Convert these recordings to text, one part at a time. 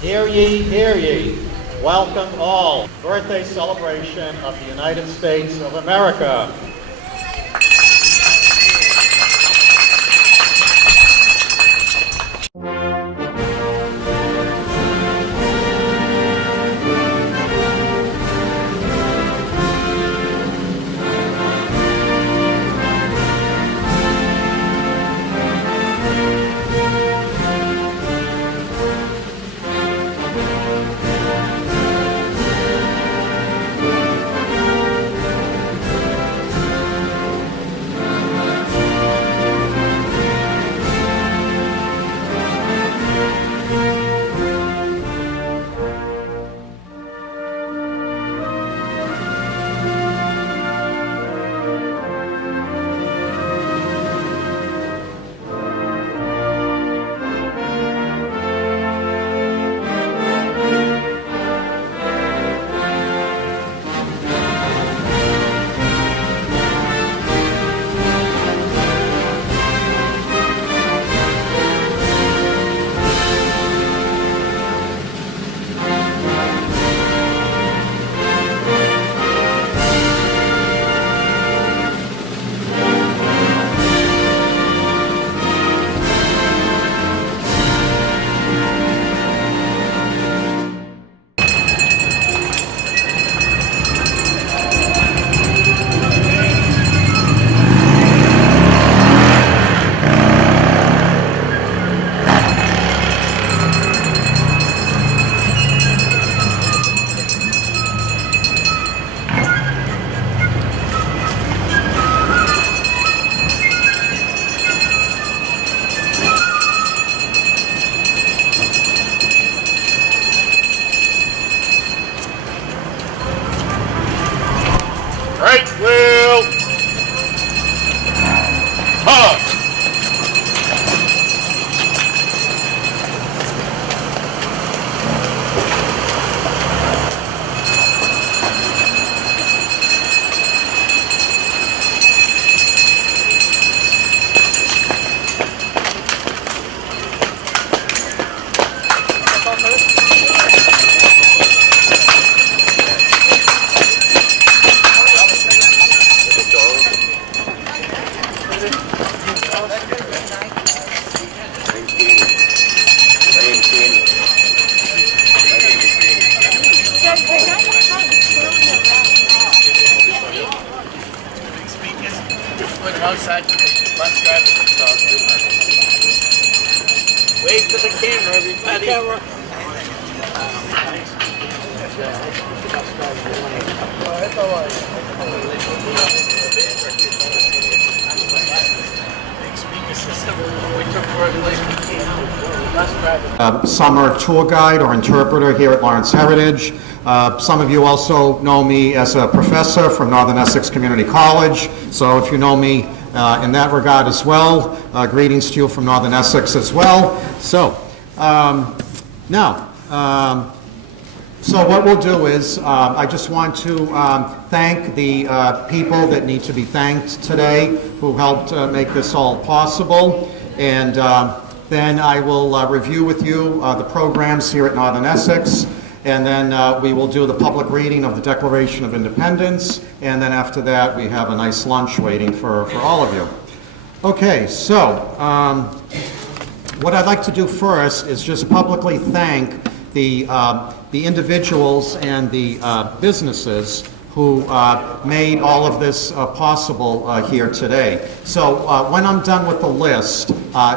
Hear ye, hear ye. Welcome all. Birthday celebration of the United States of America. Right wheel. Pause. Outside, bus driver. Wave to the camera, everybody. Camera. Summer tour guide or interpreter here at Lawrence Heritage. Some of you also know me as a professor from Northern Essex Community College, so if you know me in that regard as well, greetings to you from Northern Essex as well. So, so what we'll do is, I just want to thank the people that need to be thanked today who helped make this all possible, and then I will review with you the programs here at Northern Essex, and then we will do the public reading of the Declaration of Independence, and then after that we have a nice lunch waiting for all of you. Okay, so what I'd like to do first is just publicly thank the individuals and the businesses who made all of this possible here today. So when I'm done with the list,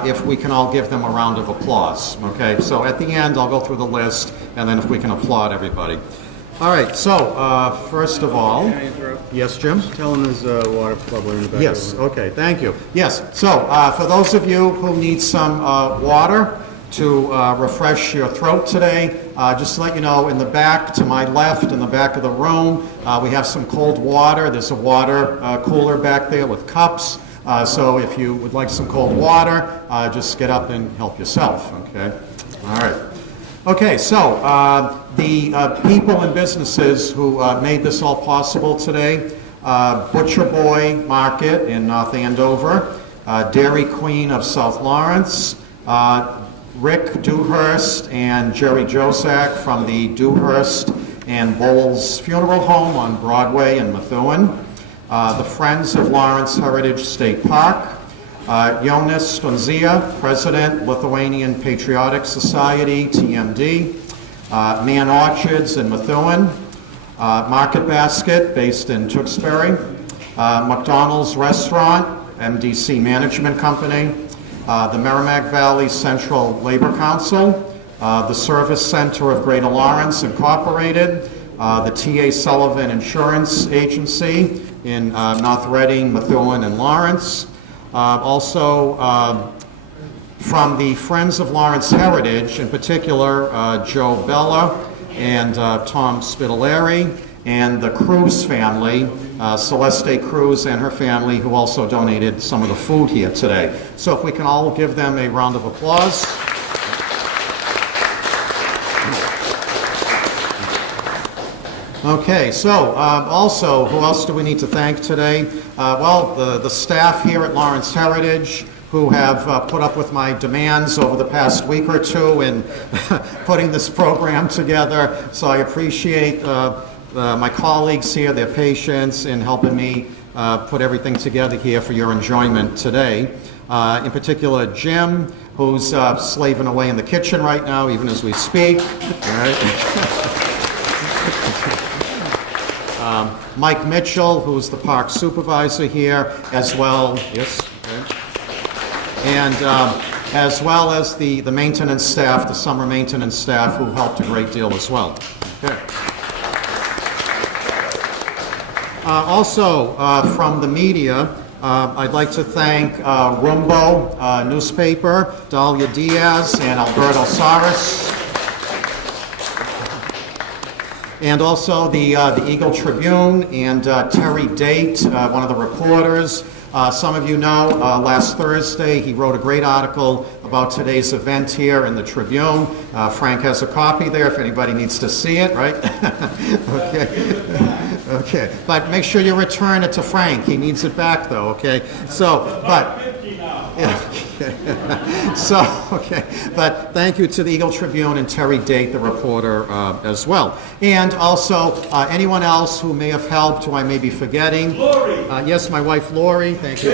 if we can all give them a round of applause. Okay, so at the end I'll go through the list, and then if we can applaud everybody. All right, so first of all, Can I interrupt? yes, Jim? Tell them there's a water bubbler in the back. Yes, okay, thank you. Yes, so for those of you who need some water to refresh your throat today, just to let you know, in the back to my left, in the back of the room, we have some cold water. There's a water cooler back there with cups. So if you would like some cold water, just get up and help yourself, okay? All right. Okay, so the people and businesses who made this all possible today, Butcher Boy Market in North Andover, Dairy Queen of South Lawrence, Rick Dewhurst and Jerry Josak from the Dewhurst and Bowles Funeral Home on Broadway in Methuen, the Friends of Lawrence Heritage State Park, Jonas Stonzia, President, Lithuanian Patriotic Society, TMD, Man Orchards in Methuen, Market Basket, based in Tewksbury, McDonald's Restaurant, MDC Management Company, the Merrimack Valley Central Labor Council, the Service Center of Greater Lawrence Incorporated, the T.A. Sullivan Insurance Agency in North Reading, Methuen, and Lawrence. Also, from the Friends of Lawrence Heritage, in particular, Joe Bella and Tom Spitaleri, and the Cruz family, Celeste Cruz and her family, who also donated some of the food here today. So if we can all give them a round of applause. Okay, so also, who else do we need to thank today? Well, the staff here at Lawrence Heritage, who have put up with my demands over the past week or two in putting this program together. So I appreciate my colleagues here, their patience in helping me put everything together here for your enjoyment today. In particular, Jim, who's slaving away in the kitchen right now, even as we speak. All right. Mike Mitchell, who's the park supervisor here, as well, yes, okay. And as well as the maintenance staff, the summer maintenance staff, who helped a great deal as well. Okay. Also, from the media, I'd like to thank Rumbo newspaper, Dahlia Diaz and Alberto Saris, and also the Eagle Tribune and Terry Date, one of the reporters. Some of you know, last Thursday, he wrote a great article about today's event here in the Tribune. Frank has a copy there if anybody needs to see it, right? Okay. Okay. But make sure you return it to Frank. He needs it back, though, okay? So, but... Yeah. So, okay. But thank you to the Eagle Tribune and Terry Date, the reporter, as well. And also, anyone else who may have helped, who I may be forgetting. Lori. Yes, my wife, Lori. Thank you.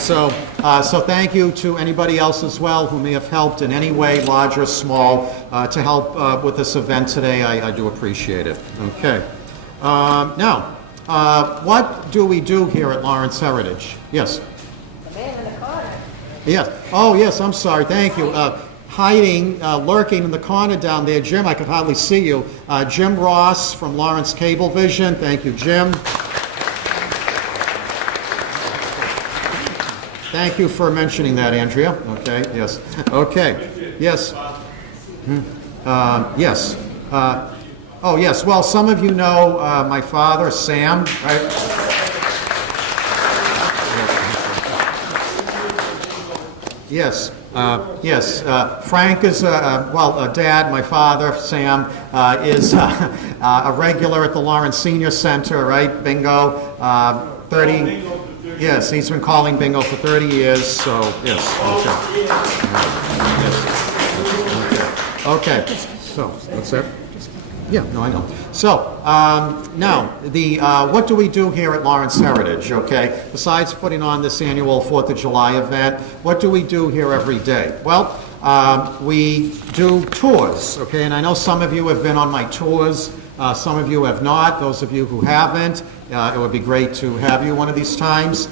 So thank you to anybody else as well who may have helped in any way, large or small, to help with this event today. I do appreciate it. Okay. Now, what do we do here at Lawrence Heritage? Yes? The man in the corner. Yes. Oh, yes, I'm sorry. Thank you. Hiding, lurking in the corner down there, Jim, I could hardly see you. Jim Ross from Lawrence Cablevision. Thank you, Jim. Thank you for mentioning that, Andrea. Okay, yes. Okay, yes. Yes. Oh, yes. Well, some of you know my father, Sam, right? Yes. Yes. Frank is, Dad, my father, Sam, is a regular at the Lawrence Senior Center, right? Bingo. 30. Yes, he's been calling bingo for 30 years, so yes. Okay. Okay. So, that's it? Yeah, no, I know. So, now, what do we do here at Lawrence Heritage, okay? Besides putting on this annual 4th of July event, what do we do here every day? Well, we do tours, okay? And I know some of you have been on my tours. Some of you have not. Those of you who haven't, it would be great to have you one of these times.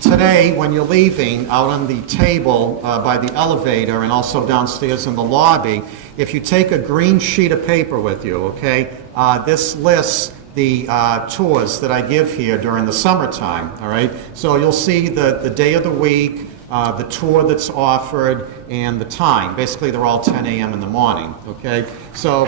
Today, when you're leaving, out on the table by the elevator and also downstairs in the lobby, if you take a green sheet of paper with you, okay, this lists the tours that I give here during the summertime, all right? So you'll see the day of the week, the tour that's offered, and the time. Basically, they're all 10 a.m. in the morning, okay? So,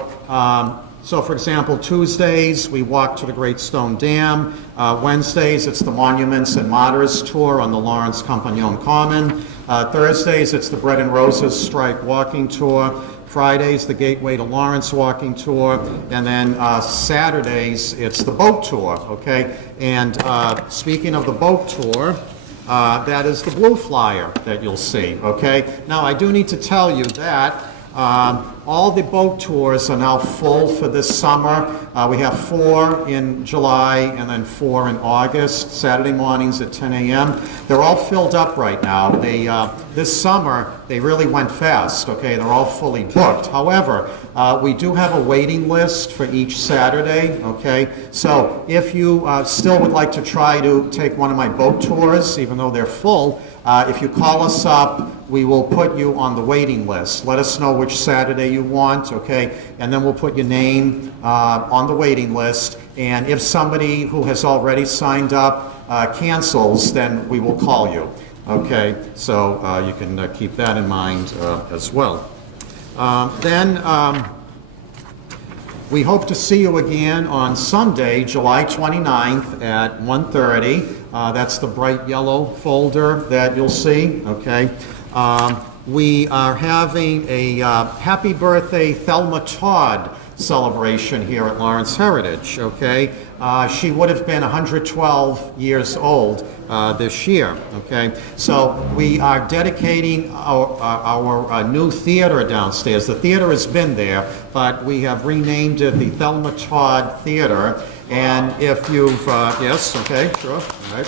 for example, Tuesdays, we walk to the Great Stone Dam. Wednesdays, it's the Monuments and Martyrs Tour on the Lawrence Compagnon Common. Thursdays, it's the Bread and Roses Strike Walking Tour. Fridays, the Gateway to Lawrence walking tour, and then Saturdays, it's the boat tour, okay? And speaking of the boat tour, that is the blue flyer that you'll see, okay? Now, I do need to tell you that all the boat tours are now full for this summer. We have 4 in July and then 4 in August, Saturday mornings at 10 a.m. They're all filled up right now. This summer, they really went fast, okay? They're all fully booked. However, we do have a waiting list for each Saturday, okay? So if you still would like to try to take one of my boat tours, even though they're full, if you call us up, we will put you on the waiting list. Let us know which Saturday you want, okay? And then we'll put your name on the waiting list. And if somebody who has already signed up cancels, then we will call you, okay? So you can keep that in mind as well. We hope to see you again on Sunday, July 29th at 1:30. That's the bright yellow folder that you'll see, okay? We are having a happy birthday Thelma Todd celebration here at Lawrence Heritage, okay? She would have been 112 years old this year, okay? So we are dedicating our new theater downstairs. The theater has been there, but we have renamed it the Thelma Todd Theater. And if you've, yes, okay, sure, all right.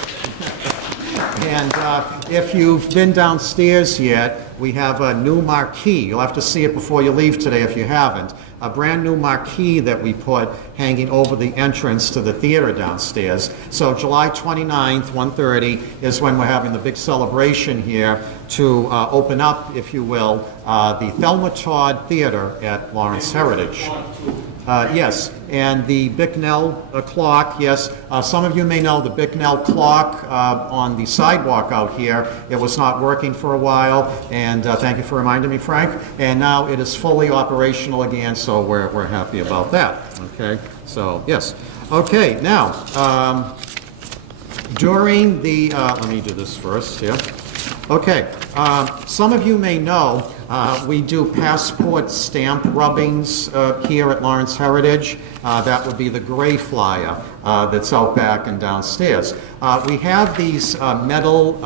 And if you've been downstairs yet, we have a new marquee. You'll have to see it before you leave today if you haven't. A brand new marquee that we put hanging over the entrance to the theater downstairs. So July 29th, 1:30 is when we're having the big celebration here to open up, if you will, the Thelma Todd Theater at Lawrence Heritage. Yes, and the Bicknell clock, yes. Some of you may know the Bicknell clock on the sidewalk out here. It was not working for a while, and thank you for reminding me, Frank. And now it is fully operational again, so we're happy about that. Okay, so yes. Okay, now, during the, let me do this first here. Okay, some of you may know we do passport stamp rubbings here at Lawrence Heritage. That would be the gray flyer that's out back and downstairs. We have these metal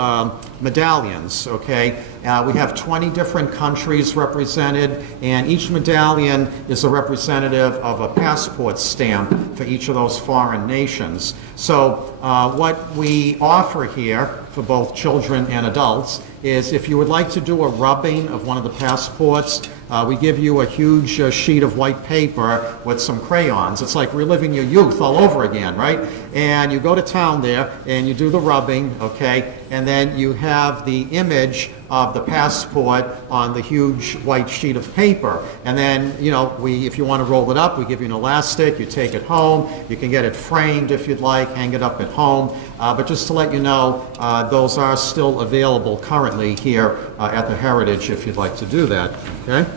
medallions, okay? We have 20 different countries represented, and each medallion is a representative of a passport stamp for each of those foreign nations. So what we offer here for both children and adults is if you would like to do a rubbing of one of the passports, we give you a huge sheet of white paper with some crayons. It's like reliving your youth all over again, right? And you go to town there and you do the rubbing, okay? And then you have the image of the passport on the huge white sheet of paper. And then, you know, if you want to roll it up, we give you an elastic, you take it home, you can get it framed if you'd like, hang it up at home. But just to let you know, those are still available currently here at the Heritage if you'd like to do that, okay?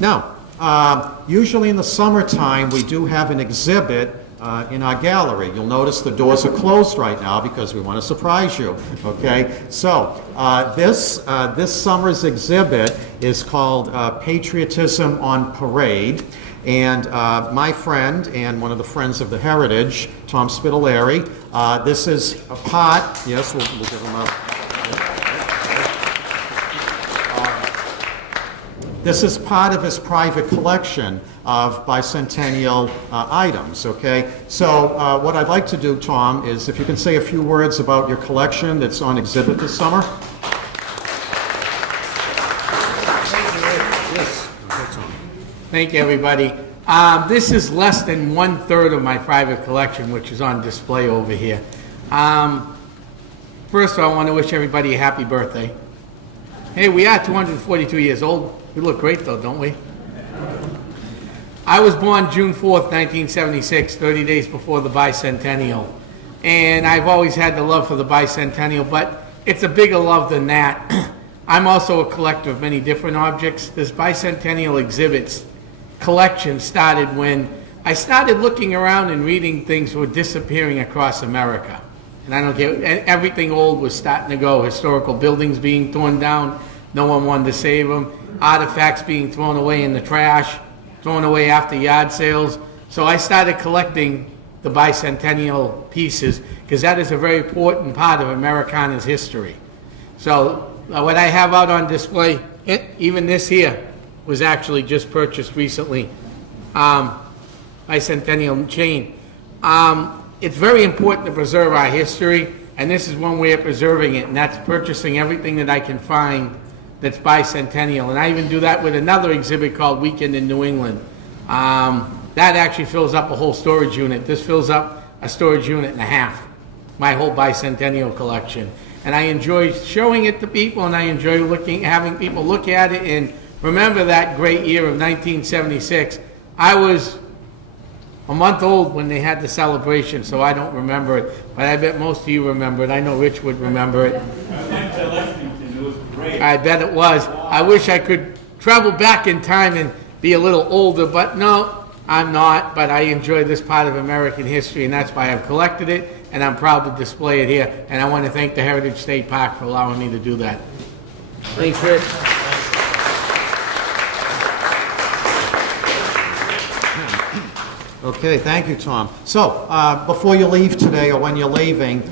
Now, usually in the summertime, we do have an exhibit in our gallery. You'll notice the doors are closed right now because we want to surprise you, okay? So, this summer's exhibit is called Patriotism on Parade. And my friend and one of the friends of the Heritage, Tom Spitaleri, this is a pot. Yes, we'll give him a... This is part of his private collection of bicentennial items, okay? So what I'd like to do, Tom, is if you can say a few words about your collection that's on exhibit this summer. Thank you, everybody. This is less than 1/3 of my private collection, which is on display over here. First of all, I want to wish everybody a happy birthday. Hey, we are 242 years old. We look great, though, don't we? I was born June 4th, 1976, 30 days before the bicentennial. And I've always had the love for the bicentennial, but it's a bigger love than that. I'm also a collector of many different objects. This bicentennial exhibits collection started when I started looking around and reading things were disappearing across America. And I don't care, everything old was starting to go. Historical buildings being torn down, No one wanted to save them. Artifacts being thrown away in the trash, thrown away after yard sales. So I started collecting the bicentennial pieces because that is a very important part of Americana's history. So what I have out on display, even this here, was actually just purchased recently. Bicentennial chain. It's very important to preserve our history, and this is one way of preserving it, and that's purchasing everything that I can find that's bicentennial. And I even do that with another exhibit called Weekend in New England. That actually fills up a whole storage unit. This fills up a storage unit and a half, my whole bicentennial collection. And I enjoy showing it to people, and I enjoy having people look at it and remember that great year of 1976. I was a month old when they had the celebration, so I don't remember it. But I bet most of you remember it. I know Rich would remember it. I went to Lexington, it was great. I bet it was. I wish I could travel back in time and be a little older, but no, I'm not. But I enjoy this part of American history, and that's why I've collected it, and I'm proud to display it here. And I want to thank the Heritage State Park for allowing me to do that. Thanks, Rich. Okay, thank you, Tom. So, before you leave today, or when you're leaving,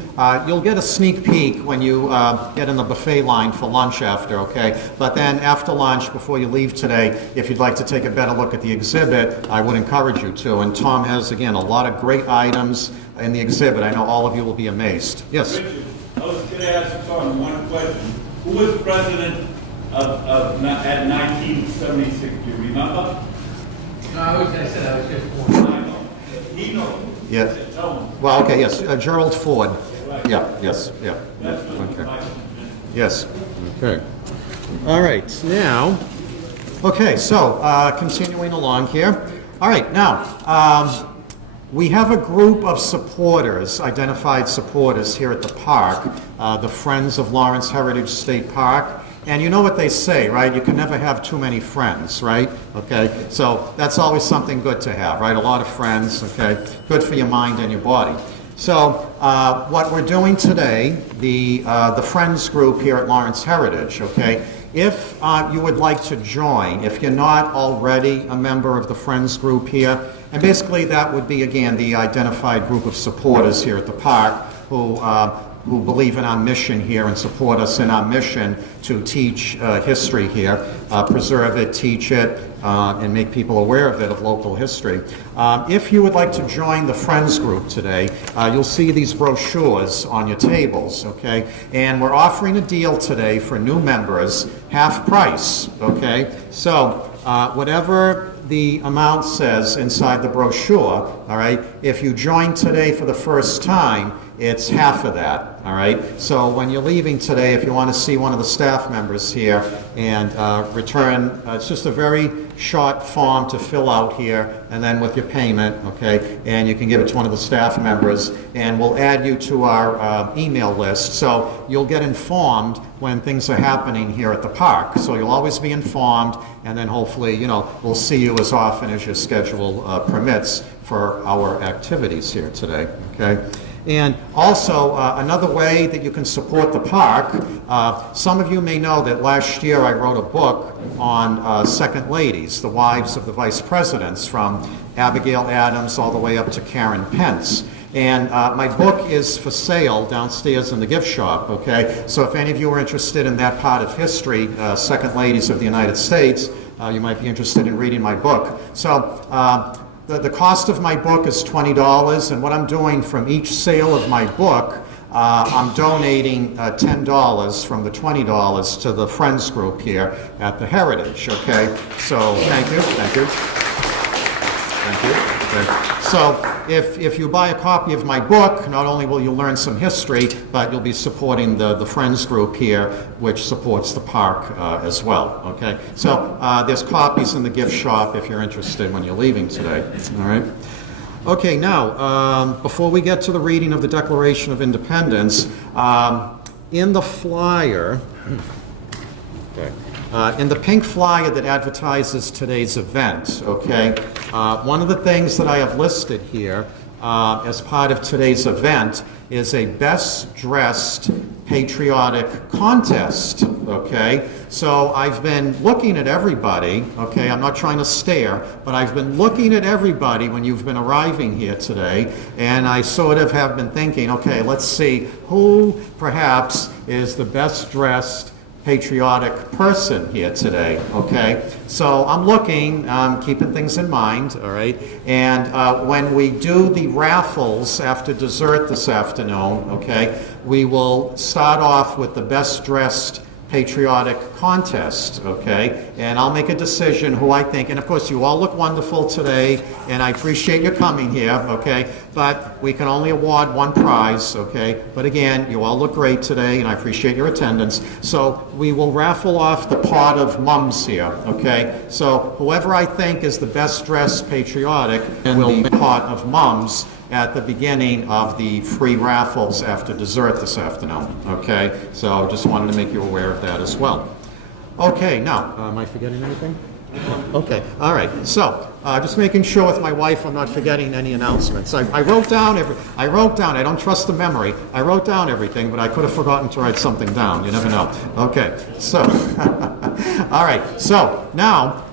you'll get a sneak peek when you get in the buffet line for lunch after, okay? But then after lunch, before you leave today, if you'd like to take a better look at the exhibit, I would encourage you to. And Tom has, again, a lot of great items in the exhibit. I know all of you will be amazed. Yes? Richard, I was going to ask Tom one question. Who was president at 1976? Do you remember? No, I said I was just born. I know. He knows. Yeah. Tell him. Well, okay, yes, Gerald Ford. Yeah, yes, yeah. That's what Okay. I Yes, okay. All right, now, okay, so continuing along here. All right, now, we have a group of supporters, identified supporters here at the park, the Friends of Lawrence Heritage State Park. And you know what they say, right? You can never have too many friends, right? Okay, so that's always something good to have, right? A lot of friends, okay? Good for your mind and your body. So what we're doing today, the Friends group here at Lawrence Heritage, okay? If you would like to join, if you're not already a member of the Friends group here, and basically that would be, again, the identified group of supporters here at the park who believe in our mission here and support us in our mission to teach history here, preserve it, teach it, and make people aware of it, of local history. If you would like to join the Friends group today, you'll see these brochures on your tables, okay? And we're offering a deal today for new members, half price, okay? So whatever the amount says inside the brochure, all right, if you join today for the first time, it's half of that, all right? So when you're leaving today, if you want to see one of the staff members here and return, it's just a very short form to fill out here, and then with your payment, okay, and you can give it to one of the staff members, and we'll add you to our email list, so you'll get informed when things are happening here at the park. So you'll always be informed, and then hopefully, you know, we'll see you as often as your schedule permits for our activities here today, okay? And also, another way that you can support the park, some of you may know that last year I wrote a book on second ladies, the wives of the vice presidents, from Abigail Adams all the way up to Karen Pence. And my book is for sale downstairs in the gift shop, okay? So if any of you are interested in that part of history, second ladies of the United States, you might be interested in reading my book. So the cost of my book is $20, and what I'm doing from each sale of my book, I'm donating $10 from the $20 to the Friends group here at the Heritage, okay? So thank you, thank you. Thank you. Okay. So if you buy a copy of my book, not only will you learn some history, but you'll be supporting the Friends group here, which supports the park as well, okay? So there's copies in the gift shop if you're interested when you're leaving today, all right? Okay, now, before we get to the reading of the Declaration of Independence, in the flyer, in the pink flyer that advertises today's event, okay, one of the things that I have listed here as part of today's event is a best dressed patriotic contest, okay? So I've been looking at everybody, okay? I'm not trying to stare, but I've been looking at everybody when you've been arriving here today, and I sort of have been thinking, okay, let's see who perhaps is the best dressed patriotic person here today, okay? So I'm looking, keeping things in mind, all right? And when we do the raffles after dessert this afternoon, okay, we will start off with the best dressed patriotic contest, okay? And I'll make a decision who I think, and of course you all look wonderful today, and I appreciate you coming here, okay? But we can only award one prize, okay? But again, you all look great today, and I appreciate your attendance. So we will raffle off the pot of mums here, okay? So whoever I think is the best dressed patriotic will be pot of mums at the beginning of the free raffles after dessert this afternoon, okay? So just wanted to make you aware of that as well. Okay, now, am I forgetting anything? Okay, all right. So, just making sure with my wife I'm not forgetting any announcements. I wrote down I don't trust the memory. I wrote down everything, but I could have forgotten to write something down. You never know. Okay, so, all right. So, now,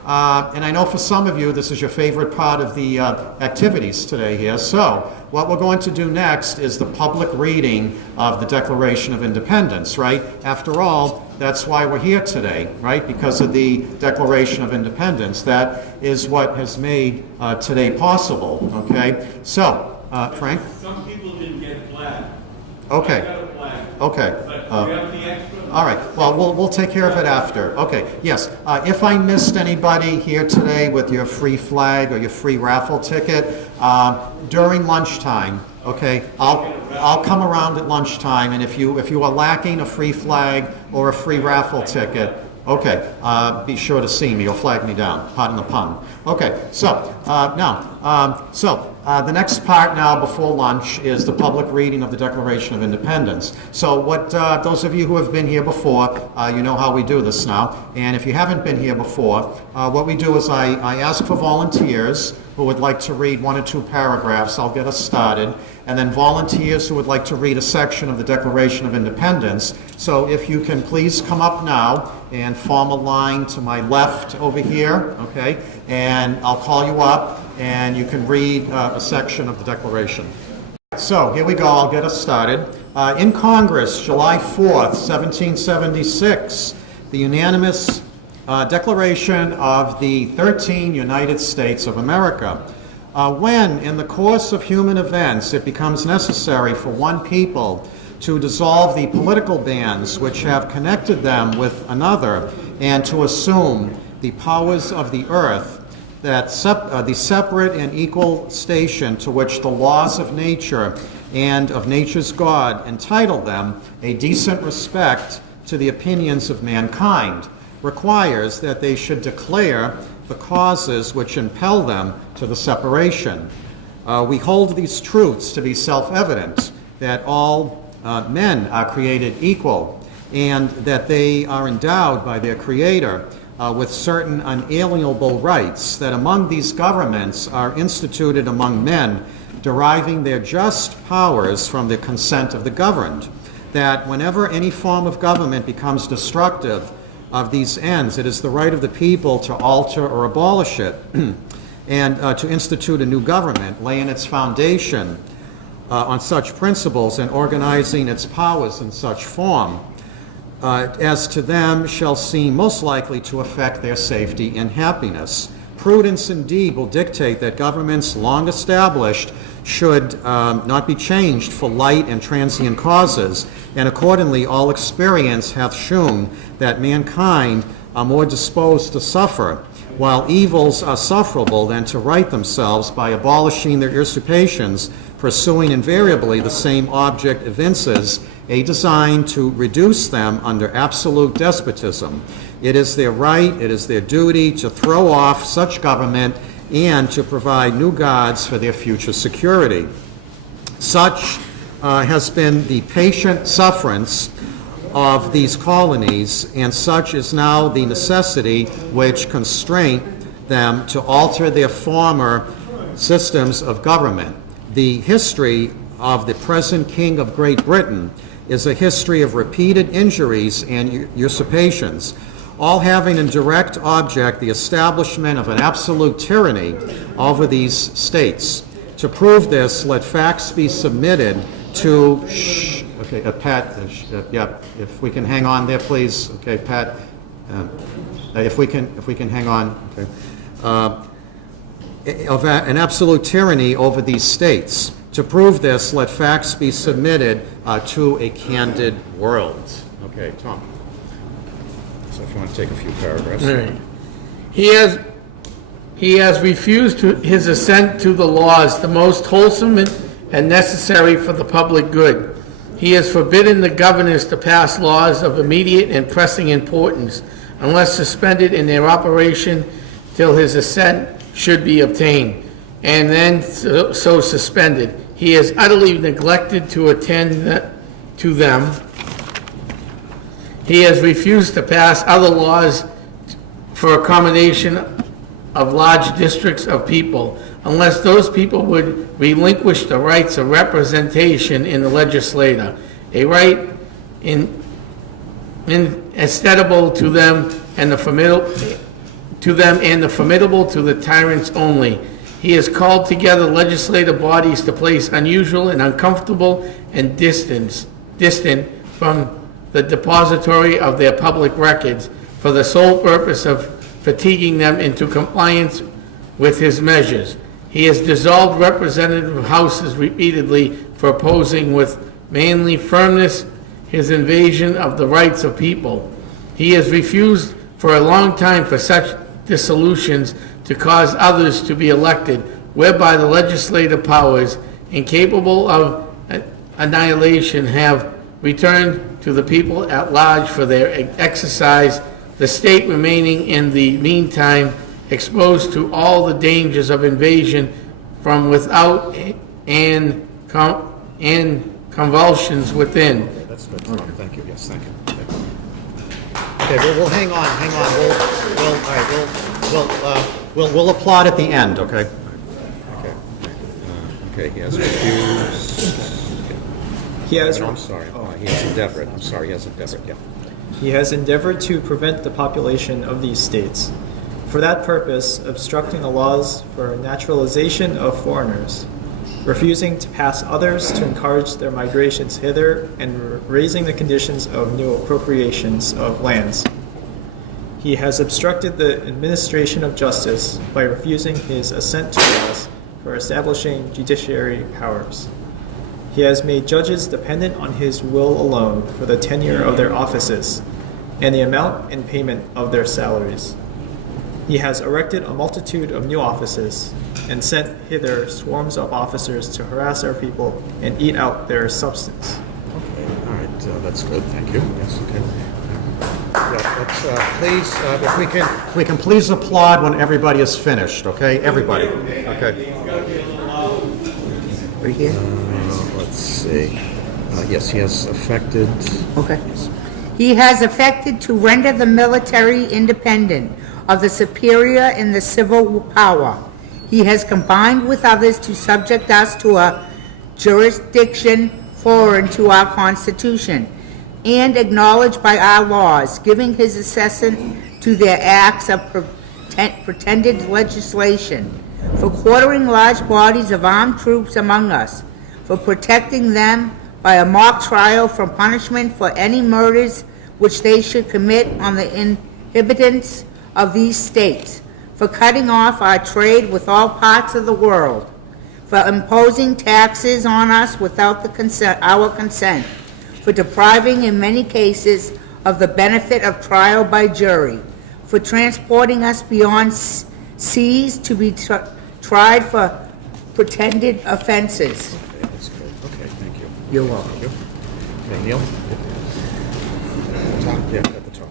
and I know for some of you this is your favorite part of the activities today here. So, what we're going to do next is the public reading of the Declaration of Independence, right? After all, that's why we're here today, right? Because of the Declaration of Independence. That is what has made today possible, okay? So, Frank? Some people didn't get a flag. Okay. I got a flag. Okay. But we have the extra. All right. Well, we'll take care of it after. Okay. Yes. If I missed anybody here today with your free flag or your free raffle ticket, during lunchtime, okay, I'll come around at lunchtime, and if you are lacking a free flag or a free raffle ticket, okay, be sure to see me or flag me down. Pardon the pun. Okay. So the next part now before lunch is the public reading of the Declaration of Independence. So what those of you who have been here before, you know how we do this now. And if you haven't been here before, what we do is I ask for volunteers who would like to read 1 or 2 paragraphs. I'll get us started. And then volunteers who would like to read a section of the Declaration of Independence. So if you can please come up now and form a line to my left over here, okay? And I'll call you up, and you can read a section of the Declaration. So here we go. I'll get us started. In Congress, July 4th, 1776, the unanimous Declaration of the 13 United States of America. When, in the course of human events, it becomes necessary for one people to dissolve the political bands which have connected them with another, and to assume the powers of the earth, that the separate and equal station to which the laws of nature and of nature's God entitle them a decent respect to the opinions of mankind, requires that they should declare the causes which impel them to the separation. We hold these truths to be self-evident, that all men are created equal, and that they are endowed by their Creator with certain unalienable rights, that among these governments are instituted among men, deriving their just powers from the consent of the governed, that whenever any form of government becomes destructive of these ends, it is the right of the people to alter or abolish it, and to institute a new government, laying its foundation on such principles and organizing its powers in such form as to them shall seem most likely to affect their safety and happiness. Prudence indeed will dictate that governments long established should not be changed for light and transient causes, and accordingly all experience hath shewn that mankind are more disposed to suffer, while evils are sufferable, than to right themselves by abolishing their usurpations, pursuing invariably the same object evinces a design to reduce them under absolute despotism. It is their right, it is their duty to throw off such government and to provide new gods for their future security. Such has been the patient sufferance of these colonies, and such is now the necessity which constrain them to alter their former systems of government. The history of the present King of Great Britain is a history of repeated injuries and usurpations, all having in direct object the establishment of an absolute tyranny over these states. To prove this, let facts be submitted to, Pat, if we can hang on there, please. Okay, Pat, if we can hang on, okay. Of an absolute tyranny over these states. To prove this, let facts be submitted to a candid world. Okay, Tom. So if you want to take a few paragraphs. All right. He has refused his assent to the laws, the most wholesome and necessary for the public good. He has forbidden the governors to pass laws of immediate and pressing importance, unless suspended in their operation till his assent should be obtained, and then so suspended. He has utterly neglected to attend to them. He has refused to pass other laws for accommodation of large districts of people, unless those people would relinquish the rights of representation in the legislature, a right inestable to them and the formidable to the tyrants only. He has called together legislative bodies to place unusual and uncomfortable and distant from the depository of their public records for the sole purpose of fatiguing them into compliance with his measures. He has dissolved representative houses repeatedly for opposing with manly firmness his invasion of the rights of people. He has refused for a long time for such dissolutions to cause others to be elected, whereby the legislative powers, incapable of annihilation, have returned to the people at large for their exercise, the state remaining in the meantime exposed to all the dangers of invasion from without and convulsions within. That's good, Tom. Thank you. Yes, thank you. Okay, we'll hang on. We'll applaud at the end, okay? Okay, he has refused. He has, I'm sorry, he has endeavored. I'm sorry, he has endeavored, yeah. he has endeavored to prevent the population of these states. For that purpose, obstructing the laws for naturalization of foreigners, refusing to pass others to encourage their migrations hither, and raising the conditions of new appropriations of lands. He has obstructed the administration of justice by refusing his assent to laws for establishing judiciary powers. He has made judges dependent on his will alone for the tenure of their offices and the amount and payment of their salaries. He has erected a multitude of new offices and sent hither swarms of officers to harass our people and eat out their substance. Okay, all right, that's good, thank you. Yes, okay. Yeah, let's, please, if we can please applaud when everybody is finished, okay? Everybody, okay. Right here? Let's see. Yes, he has affected. Okay. He has affected to render the military independent of the superior in the civil power. He has combined with others to subject us to a jurisdiction foreign to our Constitution and acknowledged by our laws, giving his assent to their acts of pretended legislation, for quartering large bodies of armed troops among us, for protecting them by a mock trial from punishment for any murders which they should commit on the inhabitants of these states, for cutting off our trade with all parts of the world, for imposing taxes on us without our consent, for depriving in many cases of the benefit of trial by jury, for transporting us beyond seas to be tried for pretended offenses. Okay, that's good. Okay, thank you. You're welcome. Thank you. Okay, Neil? Top, yeah, at the top.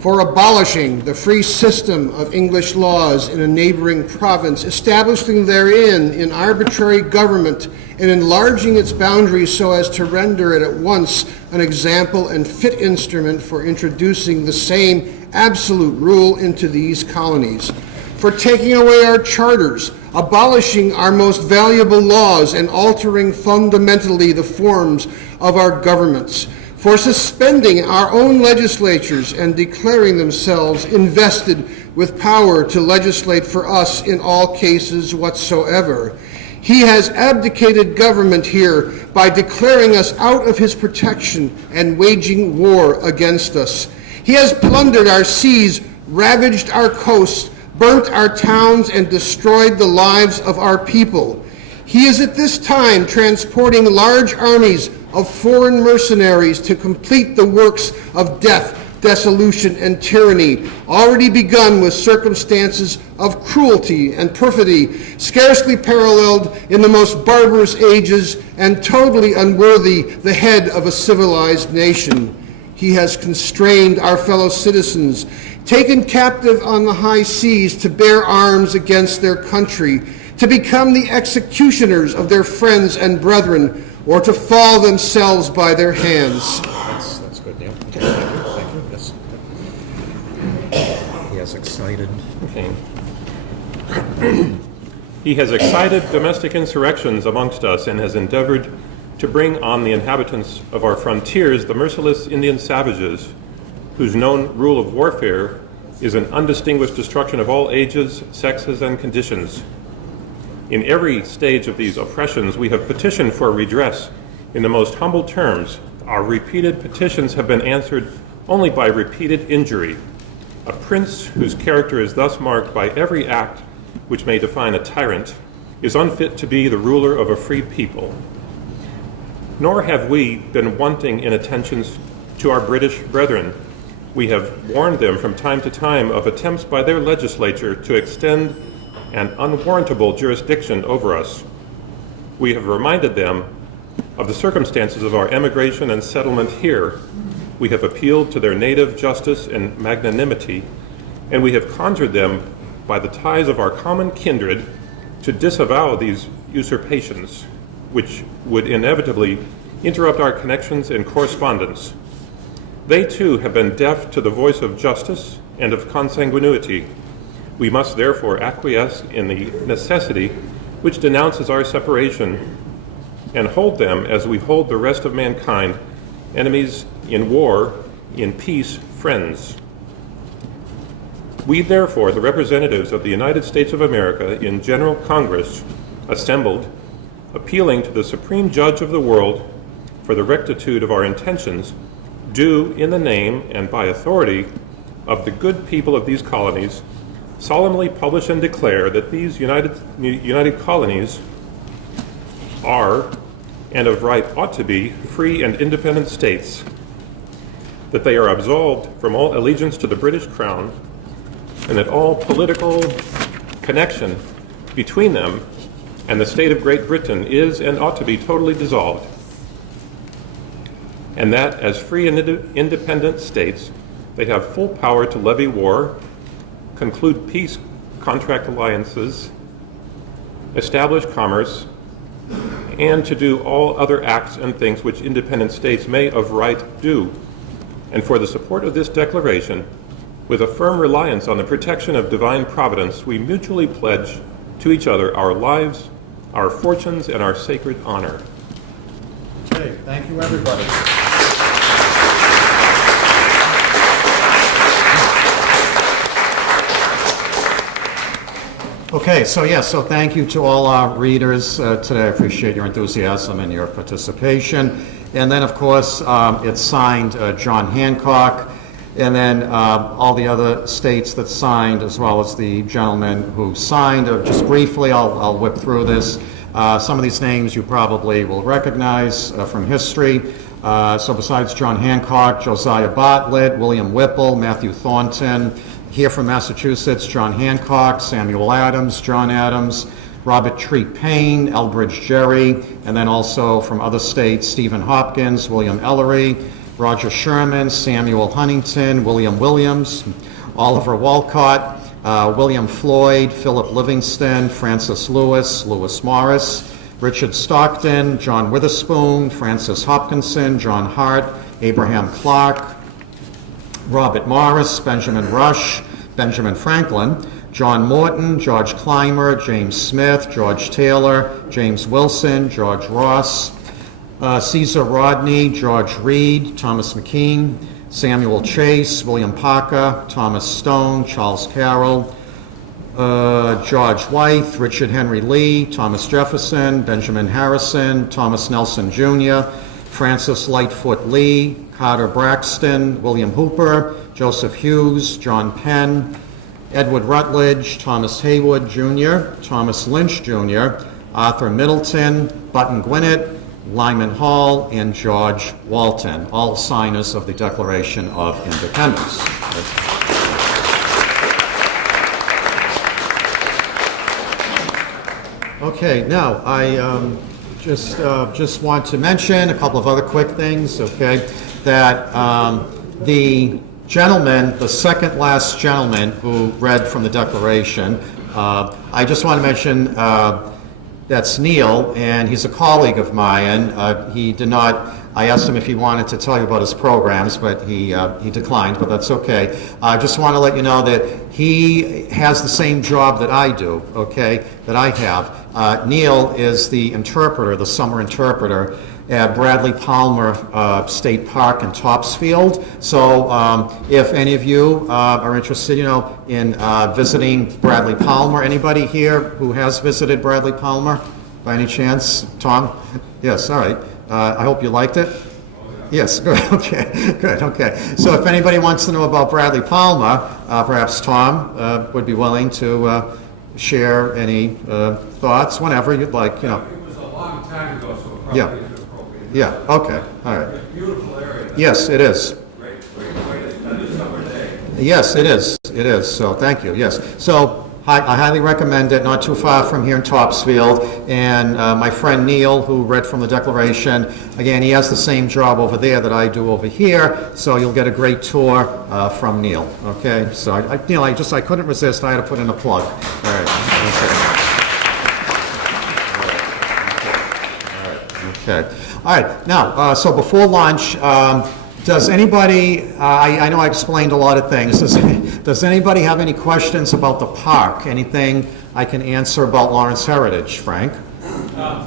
For abolishing the free system of English laws in a neighboring province, establishing therein an arbitrary government, and enlarging its boundaries so as to render it at once an example and fit instrument for introducing the same absolute rule into these colonies. For taking away our charters, abolishing our most valuable laws and altering fundamentally the forms of our governments, for suspending our own legislatures and declaring themselves invested with power to legislate for us in all cases whatsoever. He has abdicated government here by declaring us out of his protection and waging war against us. He has plundered our seas, ravaged our coasts, burnt our towns, and destroyed the lives of our people. He is at this time transporting large armies of foreign mercenaries to complete the works of death, dissolution, and tyranny, already begun with circumstances of cruelty and perfidy, scarcely paralleled in the most barbarous ages, and totally unworthy the head of a civilized nation. He has constrained our fellow citizens, taken captive on the high seas to bear arms against their country, to become the executioners of their friends and brethren, or to fall themselves by their hands. That's good, Neil. Okay, thank you. Yes. He has excited. Okay. He has excited domestic insurrections amongst us and has endeavored to bring on the inhabitants of our frontiers the merciless Indian savages, whose known rule of warfare is an undistinguished destruction of all ages, sexes, and conditions. In every stage of these oppressions, we have petitioned for redress in the most humble terms. Our repeated petitions have been answered only by repeated injury. A prince whose character is thus marked by every act which may define a tyrant is unfit to be the ruler of a free people. Nor have we been wanting in attentions to our British brethren. We have warned them from time to time of attempts by their legislature to extend an unwarrantable jurisdiction over us. We have reminded them of the circumstances of our emigration and settlement here. We have appealed to their native justice and magnanimity, and we have conjured them by the ties of our common kindred to disavow these usurpations, which would inevitably interrupt our connections and correspondence. They too have been deaf to the voice of justice and of consanguinity. We must therefore acquiesce in the necessity which denounces our separation and hold them as we hold the rest of mankind, enemies in war, in peace, friends. We therefore, the representatives of the United States of America in General Congress, assembled, appealing to the Supreme Judge of the world for the rectitude of our intentions, do, in the name and by authority of the good people of these colonies, solemnly publish and declare that these united colonies are, and of right ought to be, free and independent states, that they are absolved from all allegiance to the British Crown, and that all political connection between them and the state of Great Britain is and ought to be totally dissolved, and that as free and independent states, they have full power to levy war, conclude peace contract alliances, establish commerce, and to do all other acts and things which independent states may of right do. And for the support of this declaration, with a firm reliance on the protection of divine providence, we mutually pledge to each other our lives, our fortunes, and our sacred honor. Okay, thank you, everybody. Okay, so thank you to all our readers today. I appreciate your enthusiasm and your participation. And then, of course, it's signed John Hancock, and then all the other states that signed, as well as the gentleman who signed. Just briefly, I'll whip through this. Some of these names you probably will recognize from history. So besides John Hancock, Josiah Bartlett, William Whipple, Matthew Thornton. Here from Massachusetts, John Hancock, Samuel Adams, John Adams, Robert Treat Payne, Elbridge Gerry, and then also from other states, Stephen Hopkins, William Ellery, Roger Sherman, Samuel Huntington, William Williams, Oliver Wolcott, William Floyd, Philip Livingston, Francis Lewis, Lewis Morris, Richard Stockton, John Witherspoon, Francis Hopkinson, John Hart, Abraham Clark, Robert Morris, Benjamin Rush, Benjamin Franklin, John Morton, George Clymer, James Smith, George Taylor, James Wilson, George Ross, Caesar Rodney, George Reed, Thomas McKean, Samuel Chase, William Parker, Thomas Stone, Charles Carroll, George Wythe, Richard Henry Lee, Thomas Jefferson, Benjamin Harrison, Thomas Nelson Jr., Francis Lightfoot Lee, Carter Braxton, William Hooper, Joseph Hughes, John Penn, Edward Rutledge, Thomas Haywood Jr., Thomas Lynch Jr., Arthur Middleton, Button Gwinnett, Lyman Hall, and George Walton, all signers of the Declaration of Independence. Okay, now I just want to mention a couple of other quick things, okay, that the gentleman, the second last gentleman who read from the Declaration, I just want to mention that's Neil, and he's a colleague of mine. He did not, I asked him if he wanted to tell you about his programs, but he declined, but that's okay. I just want to let you know that he has the same job that I do, okay, that I have. Neil is the interpreter, the summer interpreter at Bradley Palmer State Park in Topsfield. So if any of you are interested, in visiting Bradley Palmer, anybody here who has visited Bradley Palmer by any chance? Tom? Yes, all right. I hope you liked it. Yes, good, okay, good, okay. So if anybody wants to know about Bradley Palmer, perhaps Tom would be willing to share any thoughts, whenever you'd like, It was a long time ago, so probably Yeah. inappropriate. Yeah, okay, all right. Beautiful area. Yes, it is. Great way to spend a summer day. Yes, it is, so thank you, yes. So I highly recommend it, not too far from here in Topsfield. And my friend Neil, who read from the Declaration, again, he has the same job over there that I do over here, so you'll get a great tour from Neil, okay? So, Neil, I couldn't resist, I had to put in a plug. All right, okay. All right, now, so before lunch, does anybody, I know I explained a lot of things, does anybody have any questions about the park? Anything I can answer about Lawrence Heritage, Frank? The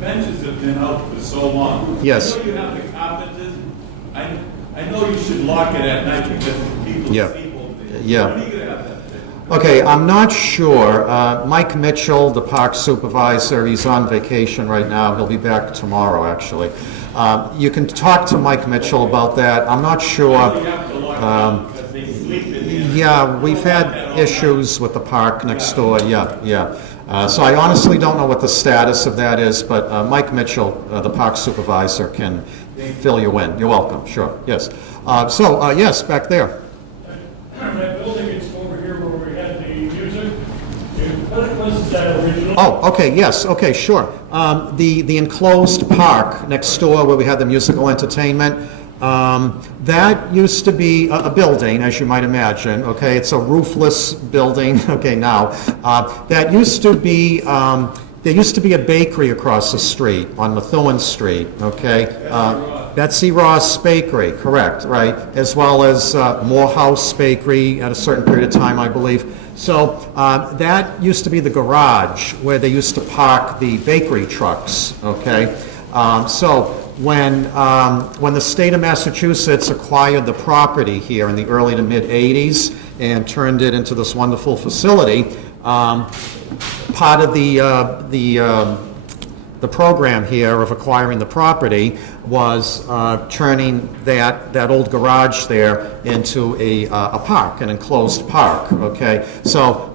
benches have been out for so long. Yes. I know you have the carpenters. I know you should lock it at night because people Yeah. sleep over there. Yeah. When are you gonna have that? Okay, I'm not sure. Mike Mitchell, the park supervisor, he's on vacation right now. He'll be back tomorrow, actually. You can talk to Mike Mitchell about that. I'm not sure. You have to lock them because they sleep in there. Yeah, we've had issues with the park next door, yeah. So I honestly don't know what the status of that is, but Mike Mitchell, the park supervisor, can fill you in. You're welcome, sure, yes. Yes, back there. That building is over here where we had the music. What was that original? Oh, okay, yes, okay, sure. The enclosed park next door where we had the musical entertainment, that used to be a building, as you might imagine, okay? It's a roofless building, okay, now. That used to be, there used to be a bakery across the street on Methuen Street, okay? Betsy Ross Bakery, correct, right? As well as Morehouse Bakery at a certain period of time, I believe. So that used to be the garage where they used to park the bakery trucks, okay? So when the state of Massachusetts acquired the property here in the early to mid-'80s and turned it into this wonderful facility, part of the program here of acquiring the property was turning that old garage there into a park, an enclosed park, okay? So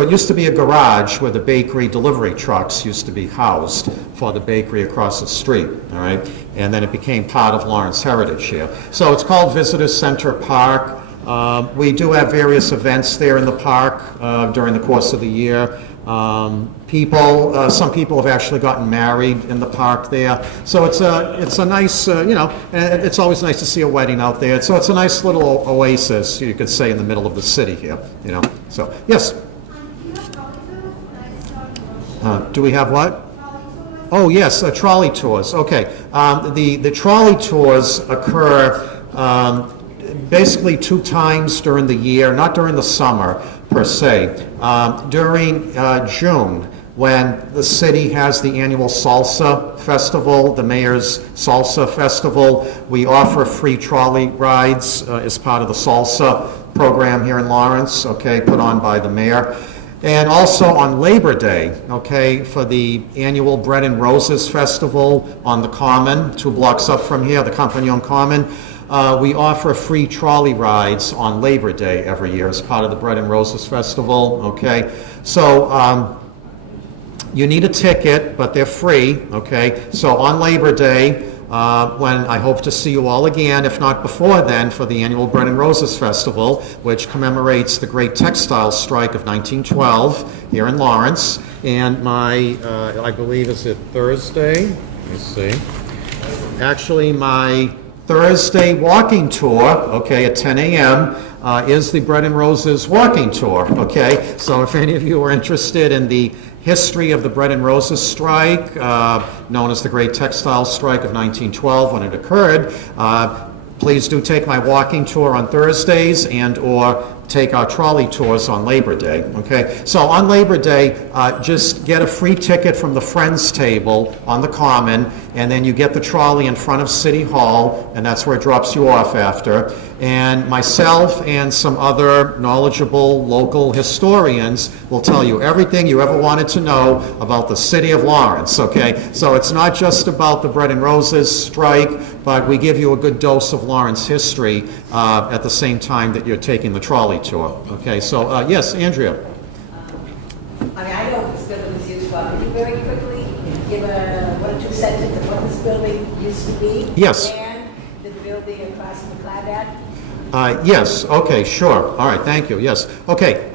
it used to be a garage where the bakery delivery trucks used to be housed for the bakery across the street, all right? And then it became part of Lawrence Heritage here. So it's called Visitor Center Park. We do have various events there in the park during the course of the year. Some people have actually gotten married in the park there. So it's a nice, and it's always nice to see a wedding out there. So it's a nice little oasis, you could say, in the middle of the city here, So, yes? Do we have what? Oh, yes, trolley tours. Okay. The trolley tours occur basically 2 times during the year, not during the summer. per se. During June, when the city has the annual Salsa Festival, the Mayor's Salsa Festival, we offer free trolley rides as part of the Salsa program here in Lawrence, okay, put on by the mayor. And also on Labor Day, okay, for the annual Bread and Roses Festival on the Common, 2 blocks up from here, the Compagnon Common, we offer free trolley rides on Labor Day every year as part of the Bread and Roses Festival, okay? So, you need a ticket, but they're free, okay? So on Labor Day, when I hope to see you all again, if not before then, for the annual Bread and Roses Festival, which commemorates the great textile strike of 1912 here in Lawrence. And my, I believe, is it Thursday? Let me see. Actually, my Thursday walking tour, okay, at 10 a.m., is the Bread and Roses walking tour, okay? So if any of you are interested in the history of the Bread and Roses strike, known as the Great Textile Strike of 1912 when it occurred, please do take my walking tour on Thursdays and or take our trolley tours on Labor Day, okay? So on Labor Day, just get a free ticket from the Friends table on the Common, and then you get the trolley in front of City Hall, and that's where it drops you off after. And myself and some other knowledgeable local historians will tell you everything you ever wanted to know about the city of Lawrence, okay? So it's not just about the Bread and Roses strike, but we give you a good dose of Lawrence history at the same time that you're taking the trolley tour, okay? So, yes, Andrea. I mean, I know what this building was used for. Could you very quickly give a 1 or 2 sentences of what this building used to be? Yes. And the building across from the Clavat? Yes, okay, sure. All right, thank you, yes. Okay,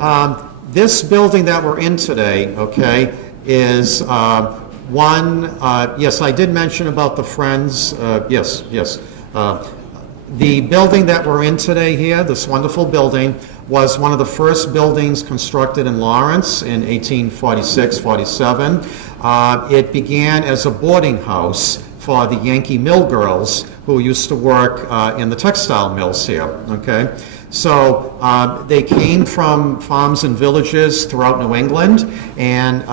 this building that we're in today, okay, is yes, I did mention about the Friends, yes. The building that we're in today here, this wonderful building, was one of the first buildings constructed in Lawrence in 1846-47. It began as a boarding house for the Yankee mill girls who used to work in the textile mills here, okay? So they came from farms and villages throughout New England and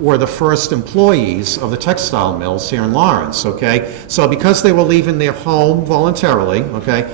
were the first employees of the textile mills here in Lawrence, okay? So because they were leaving their home voluntarily, okay,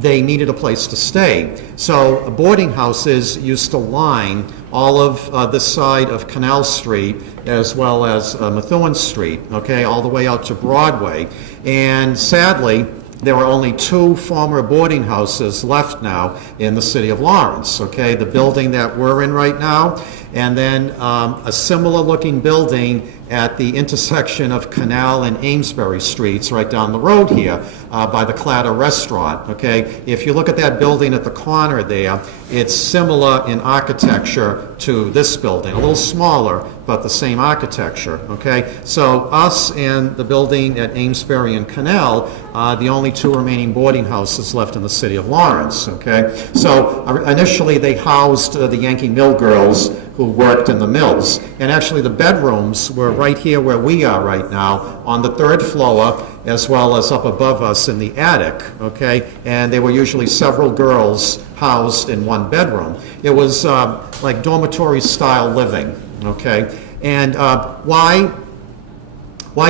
they needed a place to stay. So boarding houses used to line all of this side of Canal Street as well as Methuen Street, okay, all the way out to Broadway. And sadly, there are only 2 former boarding houses left now in the city of Lawrence, okay? The building that we're in right now, and then a similar looking building at the intersection of Canal and Amesbury Streets right down the road here by the Clatter Restaurant, okay? If you look at that building at the corner there, it's similar in architecture to this building, a little smaller, but the same architecture, okay? So us and the building at Amesbury and Canal are the only 2 remaining boarding houses left in the city of Lawrence, okay? So initially they housed the Yankee mill girls who worked in the mills. And actually the bedrooms were right here where we are right now on the 3rd floor as well as up above us in the attic, okay? And there were usually several girls housed in one bedroom. It was like dormitory style living, okay? And why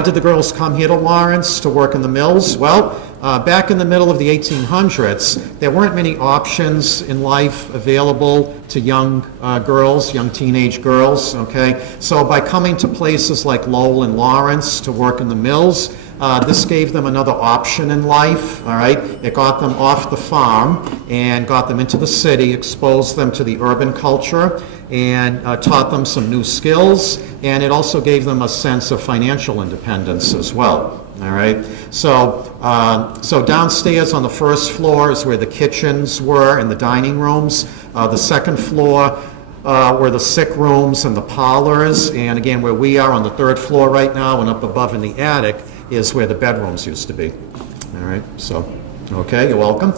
did the girls come here to Lawrence to work in the mills? Well, back in the middle of the 1800s, there weren't many options in life available to young girls, young teenage girls, okay? So by coming to places like Lowell and Lawrence to work in the mills, this gave them another option in life, all right? It got them off the farm and got them into the city, exposed them to the urban culture, and taught them some new skills, and it also gave them a sense of financial independence as well, all right? So downstairs on the 1st floor is where the kitchens were and the dining rooms. The 2nd floor were the sick rooms and the parlors, and again, where we are on the 3rd floor right now and up above in the attic is where the bedrooms used to be. All right, so, okay, you're welcome.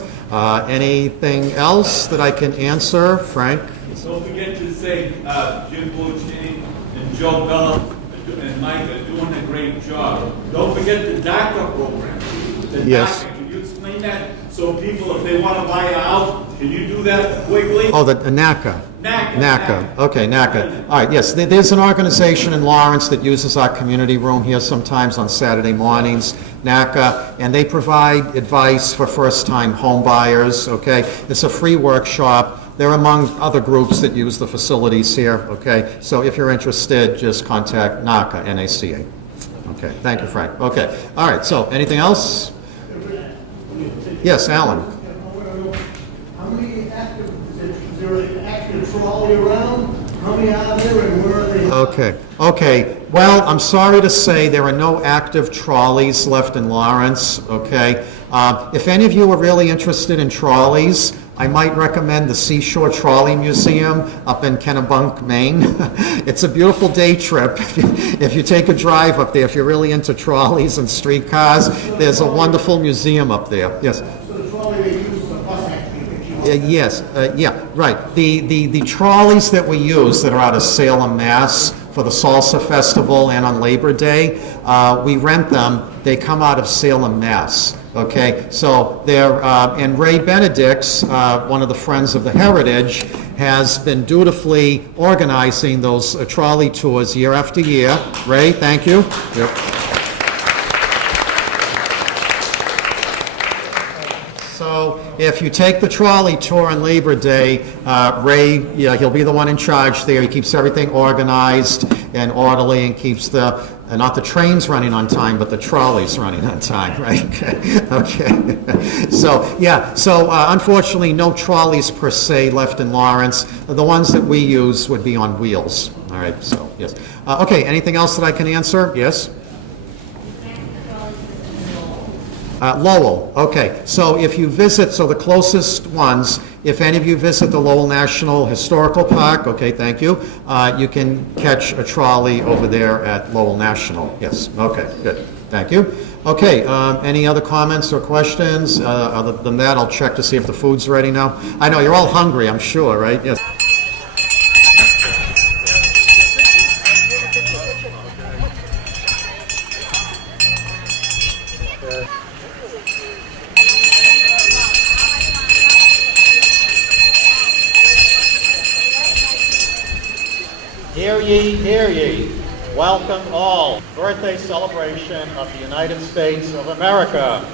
Anything else that I can answer, Frank? Don't forget to say Jim Bouchini and Joe Bella and Mike are doing a great job. Don't forget the DACA program. The Yes. DACA, can you explain that So people, if they want to buy a house, can you do that quickly? Oh, the NACA. NACA. Okay, NACA. All right, yes, there's an organization in Lawrence that uses our community room here sometimes on Saturday mornings, NACA, and they provide advice for first-time home buyers, okay? It's a free workshop. They're among other groups that use the facilities here, okay? So if you're interested, just contact NACA, N-A-C-A. Okay, thank you, Frank. Okay, all right, so anything else? Yes, Alan? How many active, is there an active trolley around? How many are there and where are they? Okay. Well, I'm sorry to say there are no active trolleys left in Lawrence, okay? If any of you are really interested in trolleys, I might recommend the Seashore Trolley Museum up in Kennebunk, Maine. It's a beautiful day trip. If you take a drive up there, if you're really into trolleys and streetcars, there's a wonderful museum up there. Yes. So the trolley they use is a bus actually picks you up? Yes, yeah, right. The trolleys that we use that are out of Salem, Mass, for the Salsa Festival and on Labor Day, we rent them. They come out of Salem, Mass. Okay, so they're, and Ray Benedict's, one of the Friends of the Heritage, has been dutifully organizing those trolley tours year after year. Ray, thank you. Yep. So if you take the trolley tour on Labor Day, Ray, yeah, he'll be the one in charge there. He keeps everything organized and orderly and keeps the, not the trains running on time, but the trolleys running on time, right? Okay. So, yeah, so unfortunately, no trolleys per se left in Lawrence. The ones that we use would be on wheels. All right, so, yes. Okay, anything else that I can answer? Yes? Lowell, okay. So if you visit, so the closest ones, if any of you visit the Lowell National Historical Park, okay, thank you, you can catch a trolley over there at Lowell National. Yes, okay, good, thank you. Okay, any other comments or questions? Other than that, I'll check to see if the food's ready now. I know, you're all hungry, I'm sure, right? Yes. Hear ye, hear ye. Welcome all. Birthday celebration of the United States of America.